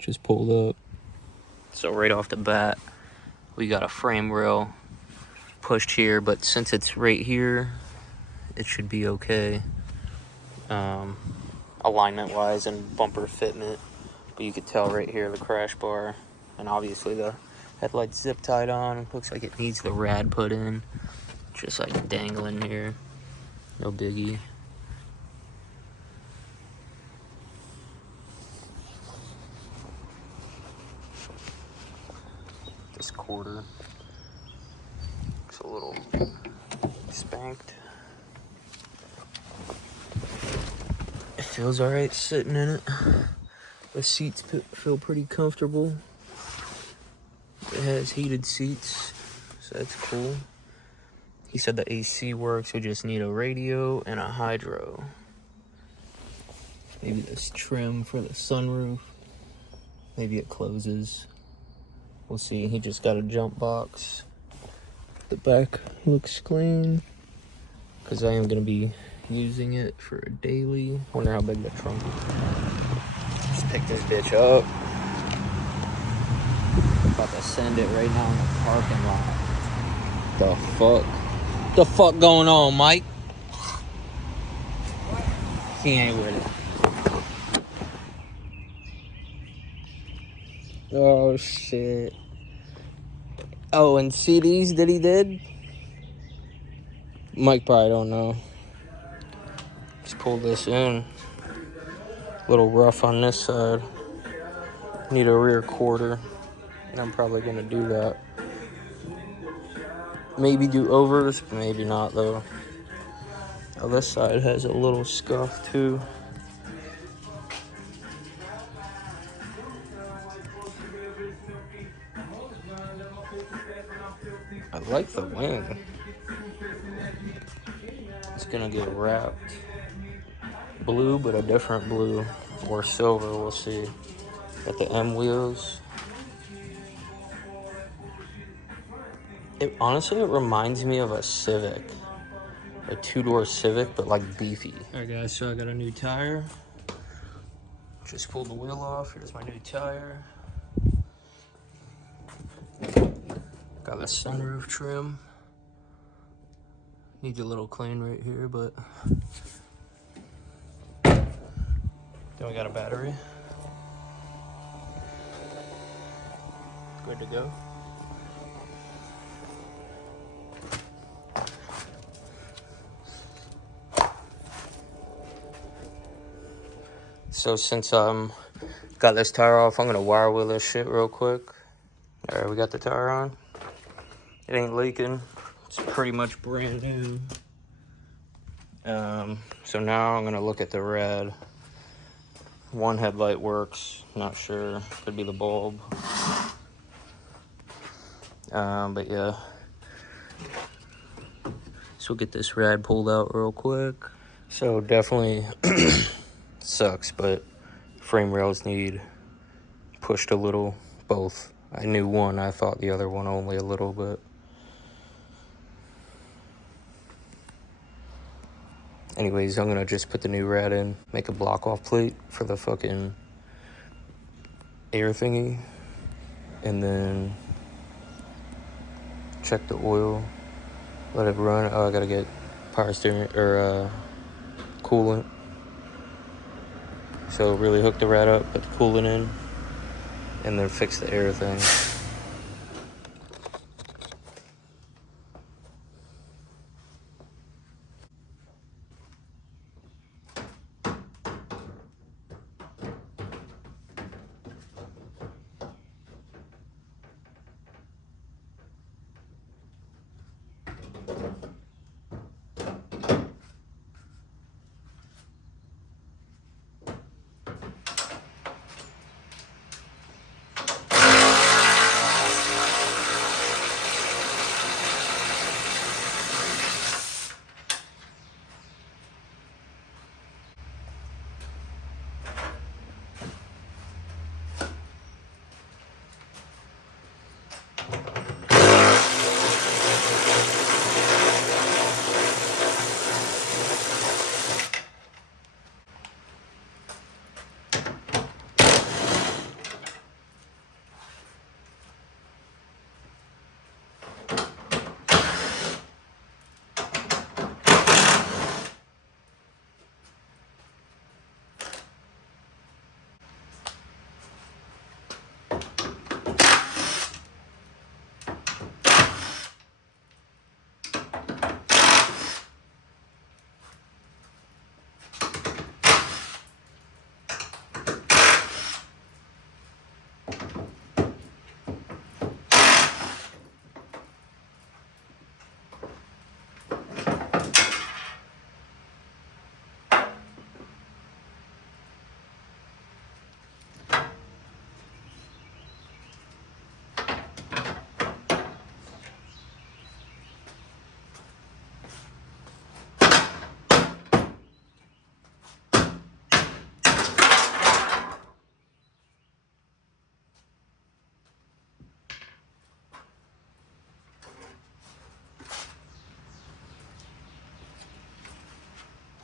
just pulled up. So right off the bat, we got a frame rail pushed here, but since it's right here, it should be okay. Alignment wise and bumper fitment. But you could tell right here the crash bar, and obviously the headlights zip tied on. Looks like it needs the rad put in. Just like dangling here. No biggie. This quarter. It's a little spanked. It feels alright sitting in it. The seats feel pretty comfortable. It has heated seats, so that's cool. He said the AC works, we just need a radio and a hydro. Maybe this trim for the sunroof. Maybe it closes. We'll see. He just got a jump box. The back looks clean, because I am going to be using it for a daily. Wonder how big the trunk is. Just pick this bitch up. About to send it right now in the parking lot. The fuck? The fuck going on, Mike? He ain't with it. Oh shit. Oh, and CDs that he did? Mike probably don't know. Just pull this in. A little rough on this side. Need a rear quarter. And I'm probably gonna do that. Maybe do overs, maybe not though. Oh, this side has a little scuff too. I like the wing. It's gonna get wrapped blue, but a different blue, or silver, we'll see. Got the M wheels. Honestly, it reminds me of a Civic. A two-door Civic, but like beefy. Alright guys, so I got a new tire. Just pulled the wheel off. Here's my new tire. Got the sunroof trim. Needs a little clean right here, but then we got a battery. Good to go. So since got this tire off, I'm gonna wire wheel this shit real quick. Alright, we got the tire on. It ain't leaking. It's pretty much brand new. So now I'm gonna look at the red. One headlight works, not sure. Could be the bulb. But yeah. So we'll get this rad pulled out real quick. So definitely sucks, but frame rails need pushed a little, both. I knew one, I thought the other one only a little bit. Anyways, I'm gonna just put the new rad in, make a block off plate for the fucking air thingy, and then check the oil, let it run. Oh, I gotta get power steering or coolant. So really hook the rad up, put the coolant in, and then fix the air thing.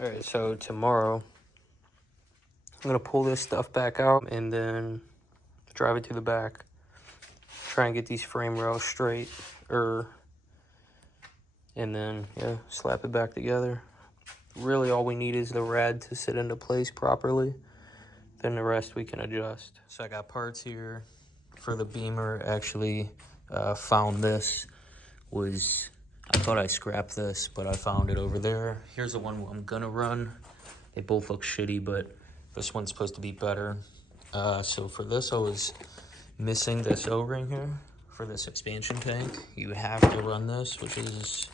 Alright, so tomorrow I'm gonna pull this stuff back out and then drive it to the back. Try and get these frame rails straight, and then yeah, slap it back together. Really all we need is the rad to sit into place properly. Then the rest we can adjust. So I got parts here for the beamer. Actually found this. I thought I scrapped this, but I found it over there. Here's the one I'm gonna run. They both look shitty, but this one's supposed to be better. So for this, I was missing this O-ring here for this expansion tank. You have to run this, which is,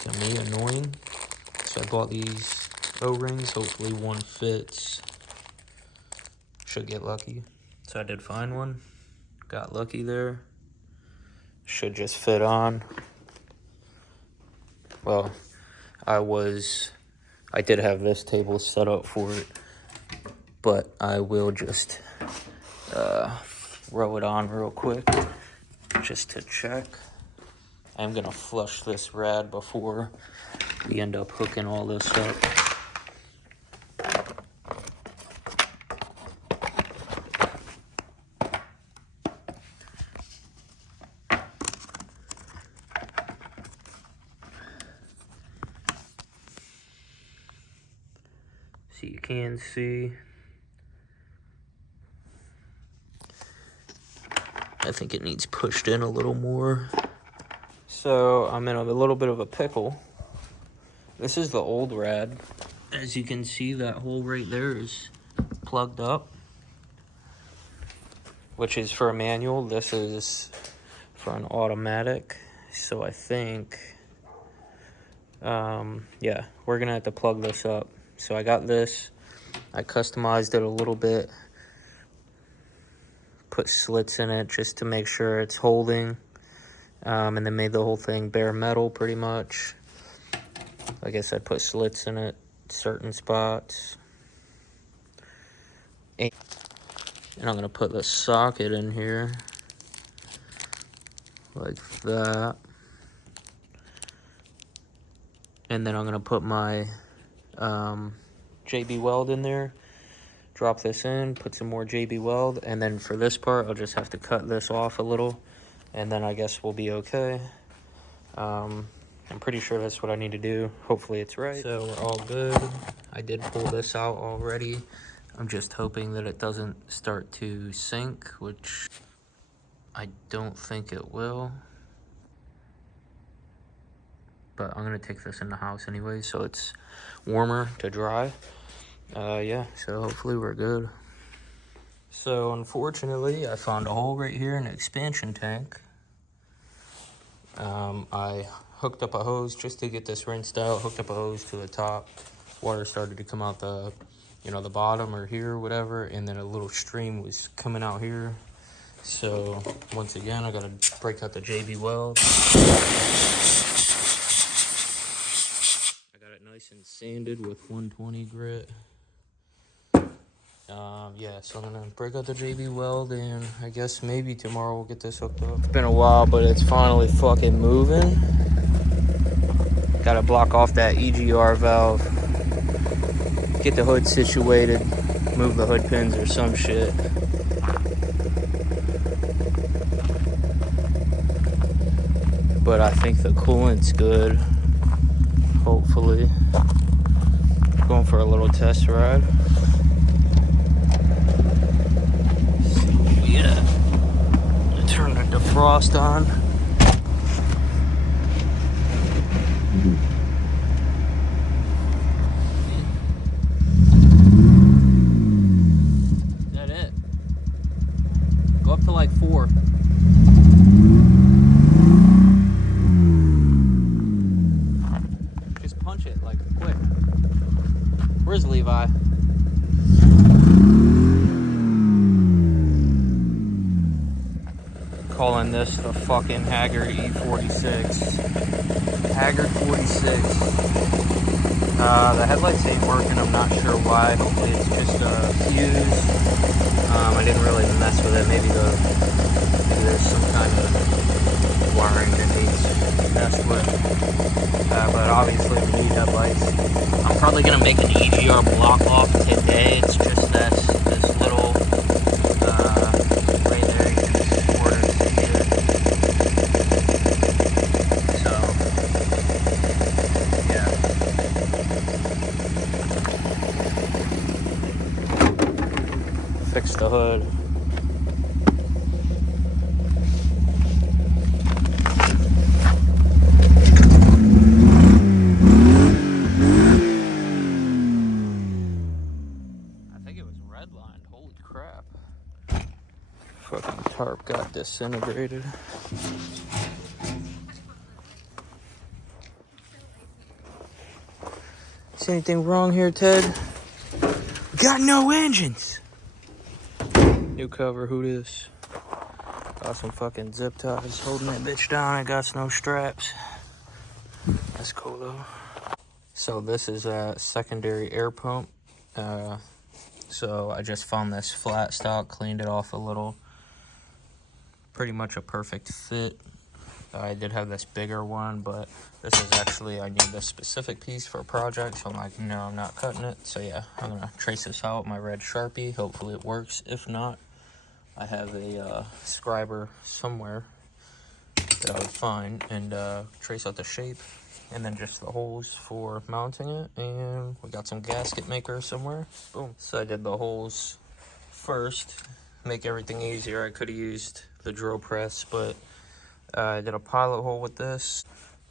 to me, annoying. So I bought these O-rings. Hopefully one fits. Should get lucky. So I did find one. Got lucky there. Should just fit on. Well, I did have this table set up for it, but I will just throw it on real quick just to check. I'm gonna flush this rad before we end up hooking all this up. So you can see, I think it needs pushed in a little more. So I'm in a little bit of a pickle. This is the old rad. As you can see, that hole right there is plugged up, which is for a manual. This is for an automatic. So I think, yeah, we're gonna have to plug this up. So I got this, I customized it a little bit, put slits in it just to make sure it's holding, and then made the whole thing bare metal pretty much. Like I said, put slits in it, certain spots. And I'm gonna put the socket in here, like that. And then I'm gonna put my JB weld in there, drop this in, put some more JB weld, and then for this part I'll just have to cut this off a little, and then I guess we'll be okay. I'm pretty sure that's what I need to do. Hopefully it's right. So we're all good. I did pull this out already. I'm just hoping that it doesn't start to sink, which I don't think it will. But I'm gonna take this in the house anyway, so it's warmer to dry. Yeah, so hopefully we're good. So unfortunately, I found a hole right here in the expansion tank. I hooked up a hose just to get this rinsed out, hooked up a hose to the top. Water started to come out the, the bottom or here or whatever, and then a little stream was coming out here. So once again, I gotta break out the JB weld. Nice and sanded with 120 grit. Yeah, so I'm gonna break out the JB weld, and I guess maybe tomorrow we'll get this hooked up. It's been a while, but it's finally fucking moving. Gotta block off that EGR valve, get the hood situated, move the hood pins or some shit. But I think the coolant's good. Hopefully. Going for a little test ride. Yeah. Turn the defrost on. Is that it? Go up to like 4. Punch it like quick. Where's Levi? Calling this the fucking Haggard E46. Haggard 46. The headlights ain't working. I'm not sure why. Hopefully it's just a fuse. I didn't really mess with it. Maybe there's some kind of wiring that needs messed with. But obviously we need headlights. I'm probably gonna make an EGR block off today. It's just this little right there. You can sort of see it. So yeah. Fix the hood. Redlined, holy crap. Fucking tarp got disintegrated. Is anything wrong here, Ted? Got no engines! New cover, who this? Got some fucking zip ties holding that bitch down. I got no straps. That's cool though. So this is a secondary air pump. So I just found this flat stock, cleaned it off a little. Pretty much a perfect fit. I did have this bigger one, but this is actually, I need this specific piece for a project, so I'm like, no, I'm not cutting it. So yeah, I'm gonna trace this out with my red Sharpie. Hopefully it works. If not, I have a scriber somewhere that I would find and trace out the shape and then just the holes for mounting it. And we got some gasket maker somewhere. Boom. So I did the holes first, make everything easier. I could have used the drill press, but I did a pilot hole with this.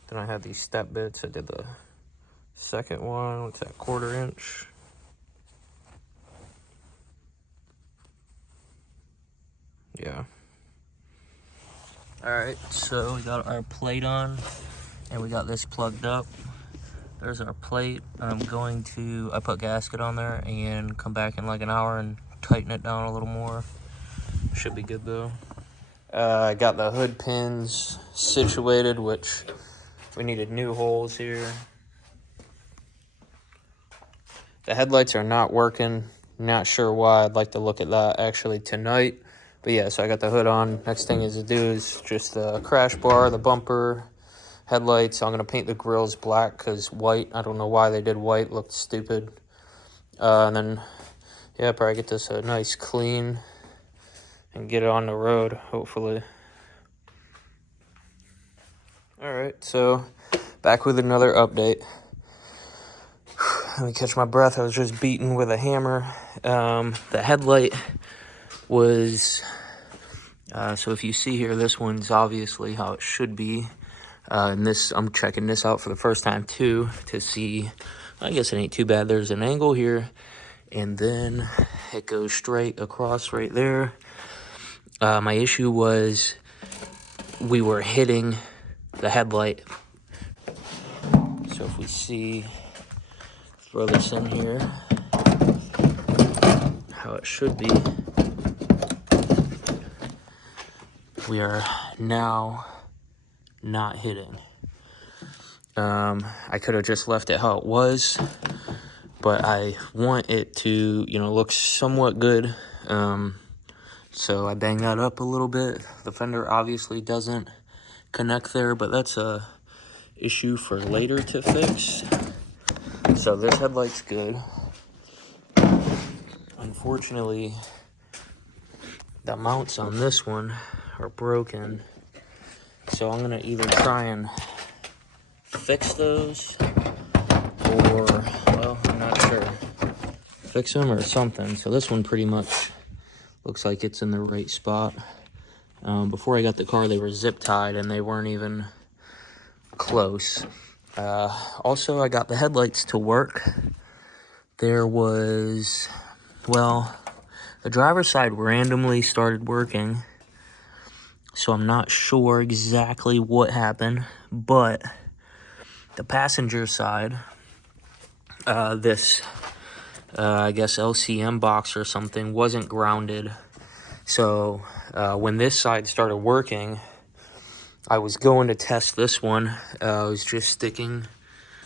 Then I had these step bits. I did the second one with that 1/4 inch. Yeah. Alright, so we got our plate on and we got this plugged up. There's our plate. I put gasket on there and come back in like an hour and tighten it down a little more. Should be good though. I got the hood pins situated, which we needed new holes here. The headlights are not working. Not sure why. I'd like to look at that actually tonight. But yeah, so I got the hood on. Next thing is to do is just the crash bar, the bumper, headlights. I'm going to paint the grills black because white, I don't know why they did white. Looked stupid. And then, yeah, probably get this a nice clean and get it on the road, hopefully. Alright, so back with another update. Let me catch my breath. I was just beaten with a hammer. The headlight was, so if you see here, this one's obviously how it should be. And this, I'm checking this out for the first time too, to see, I guess it ain't too bad. There's an angle here, and then it goes straight across right there. My issue was we were hitting the headlight. So if we see, throw this in here, how it should be. We are now not hitting. I could have just left it how it was, but I want it to, look somewhat good. So I banged that up a little bit. The fender obviously doesn't connect there, but that's a issue for later to fix. So this headlight's good. Unfortunately, the mounts on this one are broken. So I'm gonna either try and fix those or, well, I'm not sure. Fix them or something. So this one pretty much looks like it's in the right spot. Before I got the car, they were zip tied and they weren't even close. Also, I got the headlights to work. There was, well, the driver's side randomly started working. So I'm not sure exactly what happened, but the passenger side, this, I guess LCM box or something wasn't grounded. So when this side started working, I was going to test this one. I was just sticking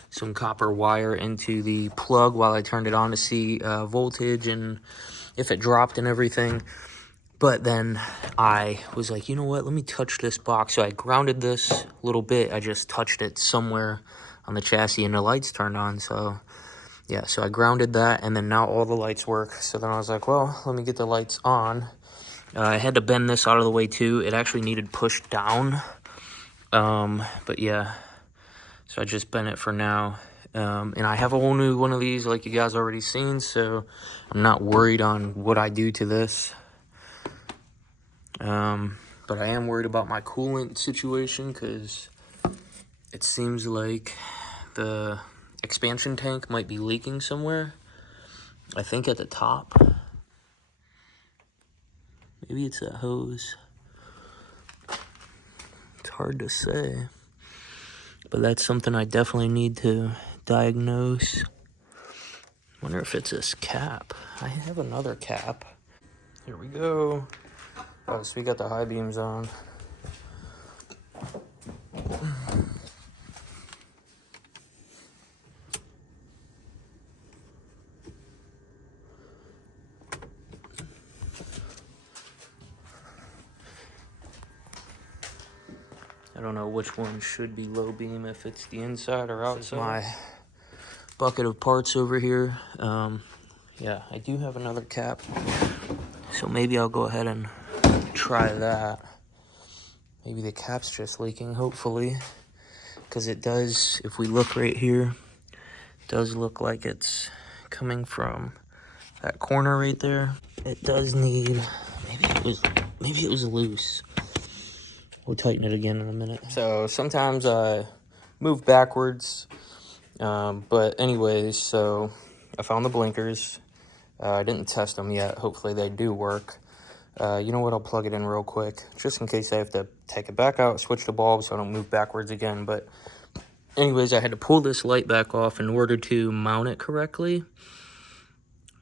some copper wire into the plug while I turned it on to see voltage and if it dropped and everything. But then I was like, you know what, let me touch this box. So I grounded this a little bit. I just touched it somewhere on the chassis and the lights turned on. So yeah, so I grounded that, and then now all the lights work. So then I was like, well, let me get the lights on. I had to bend this out of the way too. It actually needed pushed down. But yeah, so I just bent it for now. And I have a whole new one of these like you guys already seen, so I'm not worried on what I do to this. But I am worried about my coolant situation because it seems like the expansion tank might be leaking somewhere. I think at the top. Maybe it's that hose. It's hard to say. But that's something I definitely need to diagnose. Wonder if it's this cap. I have another cap. Here we go. Oh, so we got the high beams on. I don't know which one should be low beam, if it's the inside or outside. This is my bucket of parts over here. Yeah, I do have another cap, so maybe I'll go ahead and try that. Maybe the cap's just leaking, hopefully, because it does, if we look right here, it does look like it's coming from that corner right there. It does need, maybe it was loose. We'll tighten it again in a minute. So sometimes I move backwards, but anyways, so I found the blinkers. I didn't test them yet. Hopefully they do work. You know what? I'll plug it in real quick, just in case I have to take it back out, switch the bulb so I don't move backwards again. But anyways, I had to pull this light back off in order to mount it correctly.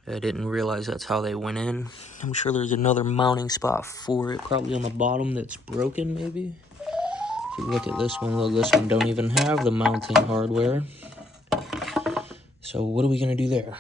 I didn't realize that's how they went in. I'm sure there's another mounting spot for it, probably on the bottom that's broken, maybe. If you look at this one, look, this one don't even have the mounting hardware. So what are we gonna do there?